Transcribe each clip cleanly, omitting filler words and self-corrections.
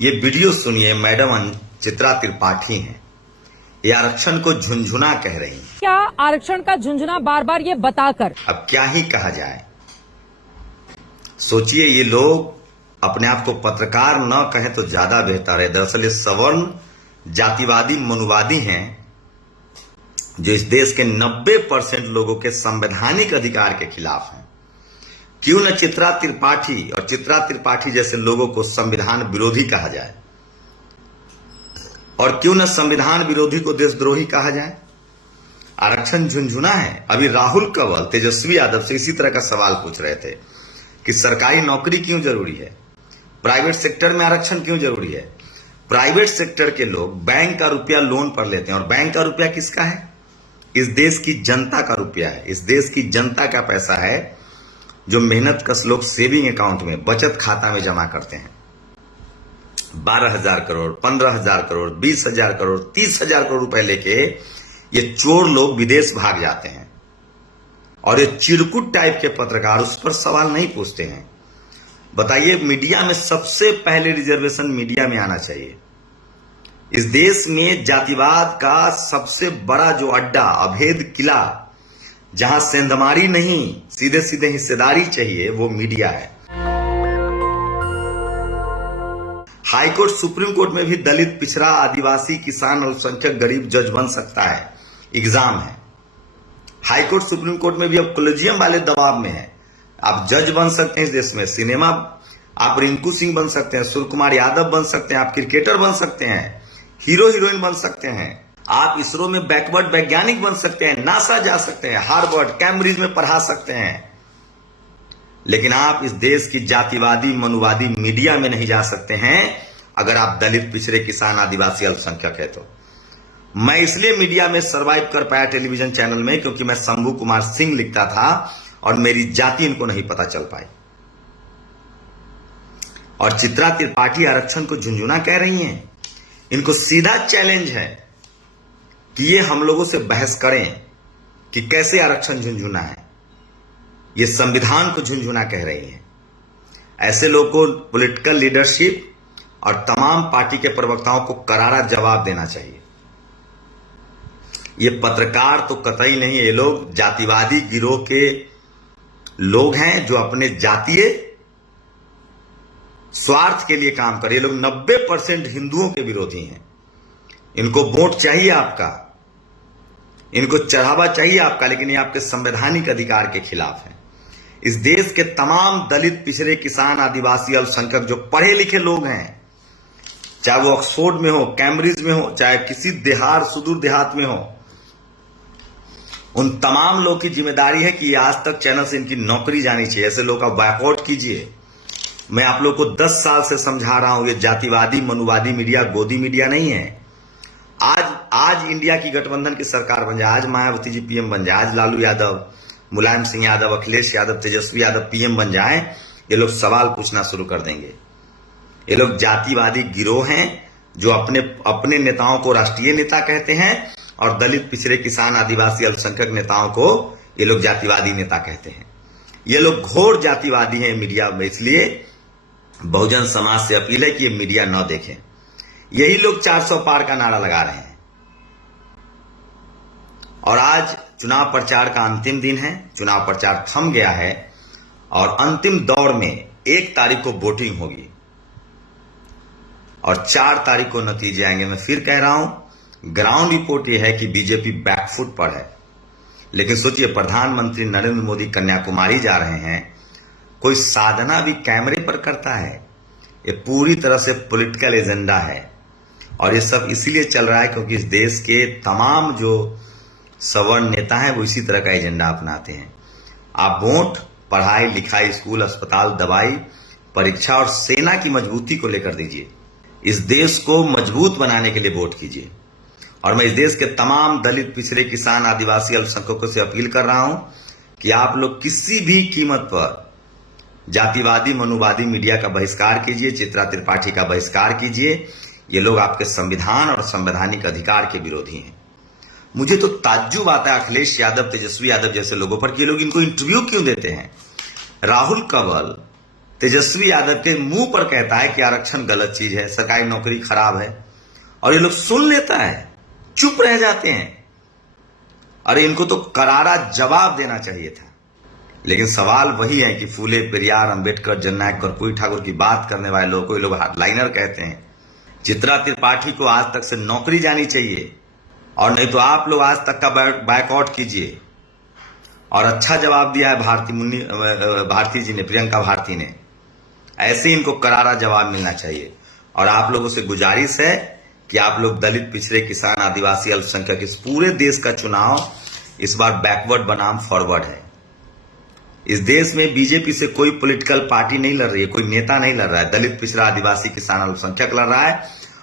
ये वीडियो सुनिए, मैडम चित्रा त्रिपाठी हैं। ये आरक्षण को झुनझुना कह रही हैं। क्या आरक्षण का झुनझुना बार बार ये बताकर अब क्या ही कहा जाए। सोचिए, ये लोग अपने आप को पत्रकार न कहें तो ज्यादा बेहतर है। दरअसल ये सवर्ण जातिवादी मनुवादी हैं जो इस देश के 90% लोगों के संवैधानिक अधिकार के खिलाफ हैं। क्यों न चित्रा त्रिपाठी और चित्रा त्रिपाठी जैसे लोगों को संविधान विरोधी कहा जाए, और क्यों न संविधान विरोधी को देशद्रोही कहा जाए। आरक्षण झुनझुना है। अभी राहुल कंवर तेजस्वी यादव से इसी तरह का सवाल पूछ रहे थे कि सरकारी नौकरी क्यों जरूरी है, प्राइवेट सेक्टर में आरक्षण क्यों जरूरी है। प्राइवेट सेक्टर के लोग बैंक का रुपया लोन पर लेते हैं, और बैंक का रुपया किसका है? इस देश की जनता का रुपया है। इस देश की जनता का पैसा है जो मेहनत कश लोग सेविंग अकाउंट में, बचत खाता में जमा करते हैं। 12,000 करोड़, 15,000 करोड़, 20,000 करोड़, 30,000 करोड़ रुपए लेके ये चोर लोग विदेश भाग जाते हैं, और ये चिरकुट टाइप के पत्रकार उस पर सवाल नहीं पूछते हैं। बताइए, मीडिया में सबसे पहले रिजर्वेशन मीडिया में आना चाहिए। इस देश में जातिवाद का सबसे बड़ा जो अड्डा, अभेद किला, जहां सेंधमारी नहीं सीधे सीधे हिस्सेदारी चाहिए, वो मीडिया है। हाई कोर्ट, सुप्रीम कोर्ट में भी दलित, पिछड़ा, आदिवासी, किसान, अल्पसंख्यक, गरीब जज बन सकता है। एग्जाम है। हाई कोर्ट, सुप्रीम कोर्ट में भी अब कॉलेजियम वाले दबाव में है। आप जज बन सकते हैं इस देश में। सिनेमा आप रिंकू सिंह बन सकते हैं, सूर्य कुमार यादव बन सकते हैं, आप क्रिकेटर बन सकते हैं, हीरो हीरोइन बन सकते हैं, आप इसरो में बैकवर्ड वैज्ञानिक बन सकते हैं, नासा जा सकते हैं, हार्वर्ड, कैम्ब्रिज में पढ़ा सकते हैं, लेकिन आप इस देश की जातिवादी मनुवादी मीडिया में नहीं जा सकते हैं अगर आप दलित, पिछड़े, किसान, आदिवासी, अल्पसंख्यक है तो। मैं इसलिए मीडिया में सरवाइव कर पाया टेलीविजन चैनल में क्योंकि मैं शंभू कुमार सिंह लिखता था और मेरी जाति इनको नहीं पता चल पाई। और चित्रा त्रिपाठी आरक्षण को झुनझुना कह रही हैं। इनको सीधा चैलेंज है कि ये हम लोगों से बहस करें कि कैसे आरक्षण झुनझुना है। ये संविधान को झुनझुना कह रही हैं। ऐसे लोगों को पॉलिटिकल लीडरशिप और तमाम पार्टी के प्रवक्ताओं को करारा जवाब देना चाहिए। ये पत्रकार तो कतई नहीं, ये लोग जातिवादी गिरोह के लोग हैं जो अपने जातीय स्वार्थ के लिए काम कर। ये लोग 90% हिंदुओं के विरोधी हैं। इनको वोट चाहिए आपका, इनको चढ़ावा चाहिए आपका, लेकिन ये आपके संवैधानिक अधिकार के खिलाफ है। इस देश के तमाम दलित, पिछड़े, किसान, आदिवासी, अल्पसंख्यक जो पढ़े लिखे लोग हैं, चाहे वो ऑक्सफोर्ड में हो, कैम्ब्रिज में हो, चाहे किसी देहात, सुदूर देहात में हो, उन तमाम लोग की जिम्मेदारी है कि आज तक चैनल से इनकी नौकरी जानी चाहिए। ऐसे लोग का बैकआउट कीजिए। मैं आप लोग को 10 साल से समझा रहा हूं, ये जातिवादी मनुवादी मीडिया गोदी मीडिया नहीं है। आज इंडिया की गठबंधन की सरकार बन जाए, आज मायावती जी पीएम बन जाए, आज लालू यादव, मुलायम सिंह यादव, अखिलेश यादव, तेजस्वी यादव पीएम बन जाए, ये लोग सवाल पूछना शुरू कर देंगे। ये लोग जातिवादी गिरोह हैं जो अपने नेताओं को राष्ट्रीय नेता कहते हैं, और दलित, पिछड़े, किसान, आदिवासी, अल्पसंख्यक नेताओं को ये लोग जातिवादी नेता कहते हैं। ये लोग घोर जातिवादी हैं मीडिया में। इसलिए बहुजन समाज से अपील है कि ये मीडिया न देखें। यही लोग 400 पार का नारा लगा रहे हैं। और आज चुनाव प्रचार का अंतिम दिन है। चुनाव प्रचार थम गया है और अंतिम दौर में 1 तारीख को वोटिंग होगी और 4 तारीख को नतीजे आएंगे। मैं फिर कह रहा हूं, ग्राउंड रिपोर्ट यह है कि बीजेपी बैकफुट पर है। लेकिन सोचिए, प्रधानमंत्री नरेंद्र मोदी कन्याकुमारी जा रहे हैं, कोई साधना भी कैमरे पर करता है। ये पूरी तरह से पॉलिटिकल एजेंडा है, और ये सब इसीलिए चल रहा है क्योंकि इस देश के तमाम जो सवर्ण नेता हैं वो इसी तरह का एजेंडा अपनाते हैं। आप वोट पढ़ाई लिखाई, स्कूल, अस्पताल, दवाई, परीक्षा और सेना की मजबूती को लेकर दीजिए। इस देश को मजबूत बनाने के लिए वोट कीजिए। और मैं इस देश के तमाम दलित, पिछड़े, किसान, आदिवासी, अल्पसंख्यकों से अपील कर रहा हूं कि आप लोग किसी भी कीमत पर जातिवादी मनुवादी मीडिया का बहिष्कार कीजिए, चित्रा त्रिपाठी का बहिष्कार कीजिए। ये लोग आपके संविधान और संवैधानिक अधिकार के विरोधी हैं। मुझे तो ताज्जुब आता है अखिलेश यादव, तेजस्वी यादव जैसे लोगों पर कि ये लोग इनको इंटरव्यू क्यों देते हैं। राहुल कंवर तेजस्वी यादव के मुंह पर कहता है कि आरक्षण गलत चीज है, सरकारी नौकरी खराब है, और ये लोग सुन लेता है, चुप रह जाते हैं। अरे इनको तो करारा जवाब देना चाहिए था। लेकिन सवाल वही है कि फूले, पेरियार, अंबेडकर, जननायक, कर्पूरी ठाकुर की बात करने वाले लोगों को ये लोग हार्डलाइनर कहते हैं। चित्रा त्रिपाठी को आज तक से नौकरी जानी चाहिए, और नहीं तो आप लोग आज तक का बायकॉट कीजिए। और अच्छा जवाब दिया है भारती जी ने, प्रियंका भारती ने। ऐसे इनको करारा जवाब मिलना चाहिए। और आप लोगों से गुजारिश है कि आप लोग दलित, पिछड़े, किसान, आदिवासी, अल्पसंख्यक, इस पूरे देश का चुनाव इस बार बैकवर्ड बनाम फॉरवर्ड है। इस देश में बीजेपी से कोई पॉलिटिकल पार्टी नहीं लड़ रही है, कोई नेता नहीं लड़ रहा है। दलित, पिछड़ा, आदिवासी, किसान, अल्पसंख्यक लड़ रहा है।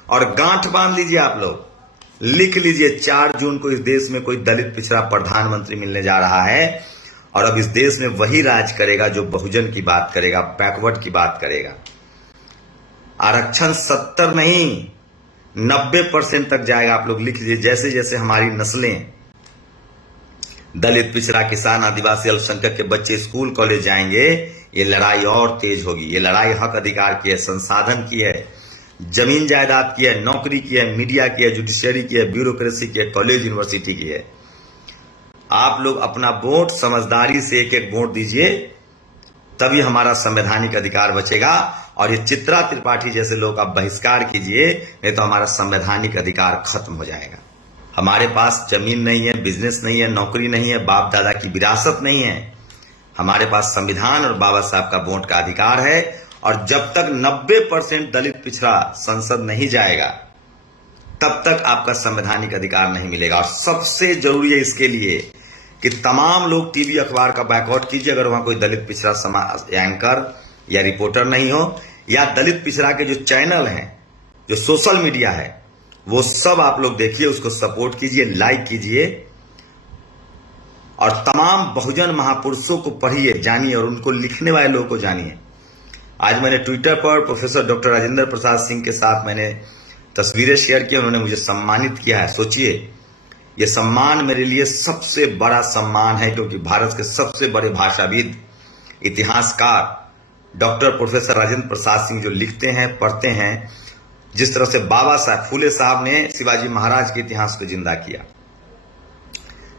और गांठ बांध लीजिए, आप लोग लिख लीजिए, 4 जून को इस देश में कोई दलित, पिछड़ा प्रधानमंत्री मिलने जा रहा है। और अब इस देश में वही राज करेगा जो बहुजन की बात करेगा, बैकवर्ड की बात करेगा। आरक्षण 70 नहीं 90% तक जाएगा। आप लोग लिख लीजिए। जैसे जैसे हमारी नस्लें, दलित, पिछड़ा, किसान, आदिवासी, अल्पसंख्यक के बच्चे स्कूल कॉलेज जाएंगे, ये लड़ाई और तेज होगी। ये लड़ाई हक अधिकार की है, संसाधन की है, जमीन जायदाद की है, नौकरी की है, मीडिया की है, जुडिशियरी की है, ब्यूरोक्रेसी की है, कॉलेज यूनिवर्सिटी की है। आप लोग अपना वोट समझदारी से एक एक वोट दीजिए, तभी हमारा संवैधानिक अधिकार बचेगा। और ये चित्रा त्रिपाठी जैसे लोग आप बहिष्कार कीजिए, नहीं तो हमारा संवैधानिक अधिकार खत्म हो जाएगा। हमारे पास जमीन नहीं है, बिजनेस नहीं है, नौकरी नहीं है, बाप दादा की विरासत नहीं है। हमारे पास संविधान और बाबा साहब का वोट का अधिकार है। और जब तक 90% दलित, पिछड़ा संसद नहीं जाएगा, तब तक आपका संवैधानिक अधिकार नहीं मिलेगा। और सबसे जरूरी है इसके लिए कि तमाम लोग टीवी, अखबार का बैकआउट कीजिए। अगर वहां कोई दलित, पिछड़ा एंकर या रिपोर्टर नहीं हो, या दलित, पिछड़ा के जो चैनल हैं, जो सोशल मीडिया है, वो सब आप लोग देखिए, उसको सपोर्ट कीजिए, लाइक कीजिए। और तमाम बहुजन महापुरुषों को पढ़िए, जानिए, और उनको लिखने वाले लोगों को जानिए। आज मैंने ट्विटर पर प्रोफेसर डॉक्टर राजेंद्र प्रसाद सिंह के साथ मैंने तस्वीरें शेयर की, उन्होंने मुझे सम्मानित किया है। सोचिए, यह सम्मान मेरे लिए सबसे बड़ा सम्मान है, क्योंकि भारत के सबसे बड़े भाषाविद, इतिहासकार डॉक्टर प्रोफेसर राजेंद्र प्रसाद सिंह जो लिखते हैं, पढ़ते हैं, जिस तरह से बाबा साहब फूले साहब ने शिवाजी महाराज के इतिहास को जिंदा किया,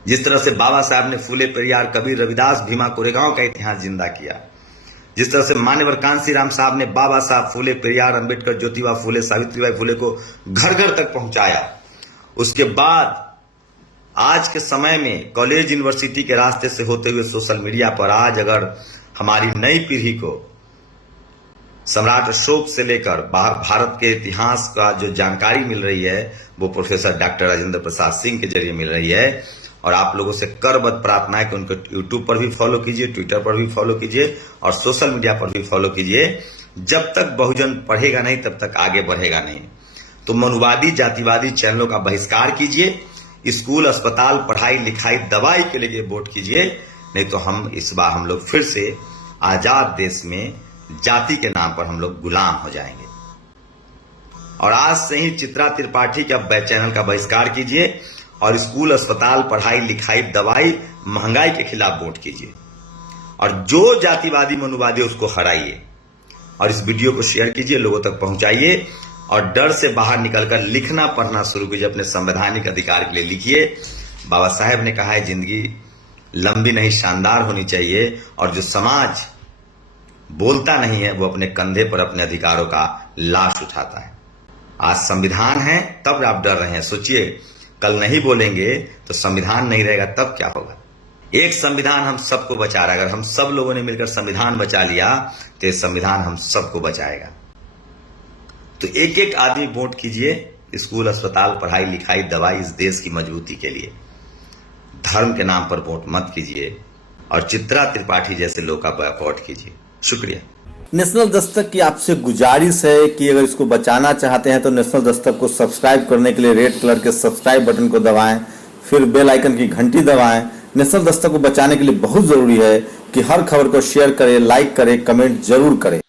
जिस तरह से बाबा साहब ने फूले, पेरियार, कबीर, रविदास, भीमा कोरेगांव का इतिहास जिंदा किया, जिस तरह से मान्यवर कांसी राम साहब ने बाबा साहब, फूले, पेरियार, अंबेडकर, ज्योतिबा फूले, सावित्रीबाई फूले को घर घर तक पहुंचाया। उसके बाद आज के समय में कॉलेज, यूनिवर्सिटी के रास्ते से होते हुए सोशल मीडिया पर आज अगर हमारी नई पीढ़ी को सम्राट अशोक से लेकर भारत के इतिहास का जो जानकारी मिल रही है, वो प्रोफेसर डॉक्टर राजेंद्र प्रसाद सिंह के जरिए मिल रही है। और आप लोगों से करबद्ध प्रार्थना है कि उनको यूट्यूब पर भी फॉलो कीजिए, ट्विटर पर भी फॉलो कीजिए, और सोशल मीडिया पर भी फॉलो कीजिए। जब तक बहुजन पढ़ेगा नहीं, तब तक आगे बढ़ेगा नहीं। तो मनुवादी, जातिवादी चैनलों का बहिष्कार कीजिए। स्कूल, अस्पताल, पढ़ाई लिखाई, दवाई के लिए वोट कीजिए, नहीं तो हम इस बार हम लोग फिर से आजाद देश में जाति के नाम पर हम लोग गुलाम हो जाएंगे। और आज से ही चित्रा त्रिपाठी के चैनल का बहिष्कार कीजिए, और स्कूल, अस्पताल, पढ़ाई लिखाई, दवाई, महंगाई के खिलाफ वोट कीजिए। और जो जातिवादी, मनुवादी, उसको हराइए। और इस वीडियो को शेयर कीजिए, लोगों तक पहुंचाइए, और डर से बाहर निकलकर लिखना पढ़ना शुरू कीजिए। अपने संवैधानिक अधिकार के लिए लिखिए। बाबा साहेब ने कहा है, जिंदगी लंबी नहीं शानदार होनी चाहिए। और जो समाज बोलता नहीं है, वो अपने कंधे पर अपने अधिकारों का लाश उठाता है। आज संविधान है, तब आप डर रहे हैं। सोचिए, कल नहीं बोलेंगे तो संविधान नहीं रहेगा, तब क्या होगा। एक संविधान हम सबको बचा रहा है। अगर हम सब लोगों ने मिलकर संविधान बचा लिया, तो संविधान हम सबको बचाएगा। तो एक एक आदमी वोट कीजिए, स्कूल, अस्पताल, पढ़ाई लिखाई, दवाई, इस देश की मजबूती के लिए। धर्म के नाम पर वोट मत कीजिए, और चित्रा त्रिपाठी जैसे लोग का बॉयकॉट कीजिए। शुक्रिया। नेशनल दस्तक की आपसे गुजारिश है कि अगर इसको बचाना चाहते हैं तो नेशनल दस्तक को सब्सक्राइब करने के लिए रेड कलर के सब्सक्राइब बटन को दबाएं, फिर बेल आइकन की घंटी दबाएं। नेशनल दस्तक को बचाने के लिए बहुत जरूरी है कि हर खबर को शेयर करें, लाइक करें, कमेंट जरूर करें।